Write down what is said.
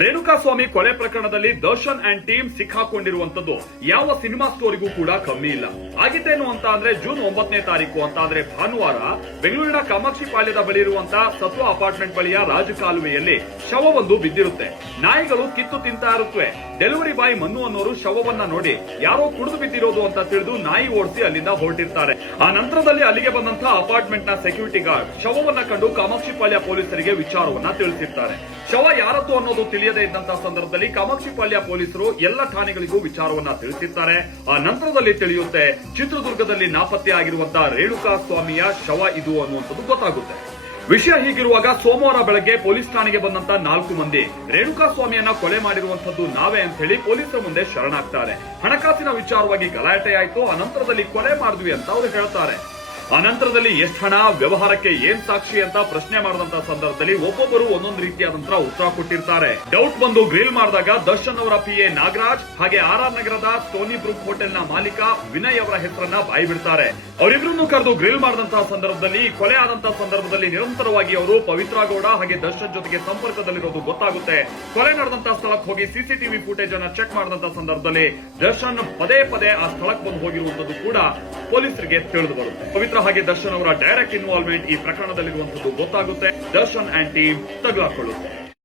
ರೇಣುಕಾಸ್ವಾಮಿ ಕೊಲೆ ಪ್ರಕರಣದಲ್ಲಿ Darshan and team ಸಿಕ್ಕಾಕೊಂಡಿರುವಂತದ್ದು ಯಾವ ಸಿನಿಮಾ ಸ್ಟೋರಿಗೂ ಕೂಡ ಕಮ್ಮಿ ಇಲ್ಲ. ಆಗಿದ್ದೇನು ಅಂತ ಅಂದ್ರೆ ಜೂನ್ 9ನೇ ತಾರೀಕು ಅಂತ ಅಂದ್ರೆ ಭಾನುವಾರ ಬೆಂಗಳೂರಿನ ಕಾಮಾಕ್ಷಿ ಪಾಳ್ಯದ ಬಳಿ ಇರುವಂತಹ ಸತ್ವ ಅಪಾರ್ಟ್ಮೆಂಟ್ ಬಳಿಯ ರಾಜಕಾಲುವೆಯಲ್ಲಿ ಶವವೊಂದು ಬಿದ್ದಿರುತ್ತೆ. ನಾಯಿಗಳು ಕಿತ್ತು ತಿಂತಾ ಇರುತ್ತವೆ. ಡೆಲಿವರಿ ಬಾಯ್ ಮನ್ನು ಅನ್ನೋರು ಶವವನ್ನ ನೋಡಿ ಯಾರೋ ಕುಡಿದು ಬಿದ್ದಿರೋದು ಅಂತ ತಿಳಿದು ನಾಯಿ ಓಡಿಸಿ ಅಲ್ಲಿಂದ ಹೊರಟಿರ್ತಾರೆ. ಆ ನಂತರದಲ್ಲಿ ಅಲ್ಲಿಗೆ ಬಂದಂತಹ ಅಪಾರ್ಟ್ಮೆಂಟ್ ನ ಸೆಕ್ಯೂರಿಟಿ ಗಾರ್ಡ್ ಶವವನ್ನ ಕಂಡು ಕಾಮಾಕ್ಷಿ ಪಾಳ್ಯ ಪೊಲೀಸರಿಗೆ ವಿಚಾರವನ್ನ ತಿಳಿಸಿರ್ತಾರೆ. ಶವ ಯಾರದ್ದು ಅನ್ನೋದು ತಿಳಿಯದೇ ಇದ್ದಂತಹ ಸಂದರ್ಭದಲ್ಲಿ ಕಾಮಾಕ್ಷಿ ಪಾಳ್ಯ ಪೊಲೀಸರು ಎಲ್ಲ ಠಾಣೆಗಳಿಗೂ ವಿಚಾರವನ್ನ ತಿಳಿಸಿರ್ತಾರೆ. ಆ ನಂತರದಲ್ಲಿ ತಿಳಿಯುತ್ತೆ ಚಿತ್ರದುರ್ಗದಲ್ಲಿ ನಾಪತ್ತೆ ಆಗಿರುವಂತಹ ರೇಣುಕಾಸ್ವಾಮಿಯ ಶವ ಇದು ಅನ್ನುವಂಥದ್ದು ಗೊತ್ತಾಗುತ್ತೆ. ವಿಷಯ ಹೀಗಿರುವಾಗ ಸೋಮವಾರ ಬೆಳಗ್ಗೆ ಪೊಲೀಸ್ ಠಾಣೆಗೆ ಬಂದಂತ 4 ಮಂದಿ ರೇಣುಕಾಸ್ವಾಮಿಯನ್ನ ಕೊಲೆ ಮಾಡಿರುವಂತದ್ದು ನಾವೇ ಅಂತ ಹೇಳಿ ಪೊಲೀಸರ ಮುಂದೆ ಶರಣಾಗ್ತಾರೆ. ಹಣಕಾಸಿನ ವಿಚಾರವಾಗಿ ಗಲಾಟೆ ಆಯ್ತು. ಆ ನಂತರದಲ್ಲಿ ಕೊಲೆ ಮಾಡಿದ್ವಿ ಅಂತ ಅವರು ಹೇಳ್ತಾರೆ. ಆ ನಂತರದಲ್ಲಿ ಎಷ್ಟು ಹಣ, ವ್ಯವಹಾರಕ್ಕೆ ಏನ್ ಸಾಕ್ಷಿ ಅಂತ ಪ್ರಶ್ನೆ ಮಾಡಿದಂತಹ ಸಂದರ್ಭದಲ್ಲಿ ಒಬ್ಬೊಬ್ಬರು ಒಂದೊಂದು ರೀತಿಯಾದಂತಹ ಉತ್ತರ ಕೊಟ್ಟಿರ್ತಾರೆ. ಡೌಟ್ ಬಂದು ಗ್ರಿಲ್ ಮಾಡಿದಾಗ ದರ್ಶನ್ ಅವರ PA ನಾಗರಾಜ್ ಹಾಗೆ RR ನಗರದ ಸ್ಟೋನಿ ಬ್ರೂಕ್ ಹೋಟೆಲ್ ನ ಮಾಲೀಕ ವಿನಯ್ ಅವರ ಹೆಸರನ್ನ ಬಾಯಿ ಬಿಡ್ತಾರೆ. ಅವರಿಬ್ಬರನ್ನು ಕರೆದು ಗ್ರಿಲ್ ಮಾಡಿದಂತಹ ಸಂದರ್ಭದಲ್ಲಿ ಕೊಲೆ ಆದಂತಹ ಸಂದರ್ಭದಲ್ಲಿ ನಿರಂತರವಾಗಿ ಅವರು ಪವಿತ್ರ ಗೌಡ ಹಾಗೆ ದರ್ಶನ್ ಜೊತೆಗೆ ಸಂಪರ್ಕದಲ್ಲಿರೋದು ಗೊತ್ತಾಗುತ್ತೆ. ಕೊಲೆ ನಡೆದಂತಹ ಸ್ಥಳಕ್ಕೆ ಹೋಗಿ CCTV ಫುಟೇಜ್ ಅನ್ನ ಚೆಕ್ ಮಾಡಿದಂತಹ ಸಂದರ್ಭದಲ್ಲಿ ದರ್ಶನ್ ಪದೇ ಪದೇ ಆ ಸ್ಥಳಕ್ಕೆ ಬಂದು ಹೋಗಿರುವಂತದ್ದು ಕೂಡ ಪೊಲೀಸರಿಗೆ ತಿಳಿದು ಬರುತ್ತೆ. ಪವಿತ್ರ ಹಾಗೆ ದರ್ಶನ್ ಅವರ ಡೈರೆಕ್ಟ್ ಇನ್ವಾಲ್ವ್ಮೆಂಟ್ ಈ ಪ್ರಕರಣದಲ್ಲಿರುವಂತದ್ದು ಗೊತ್ತಾಗುತ್ತೆ. Darshan and team ತಗುಲಾಕೊಳ್ಳುತ್ತೆ.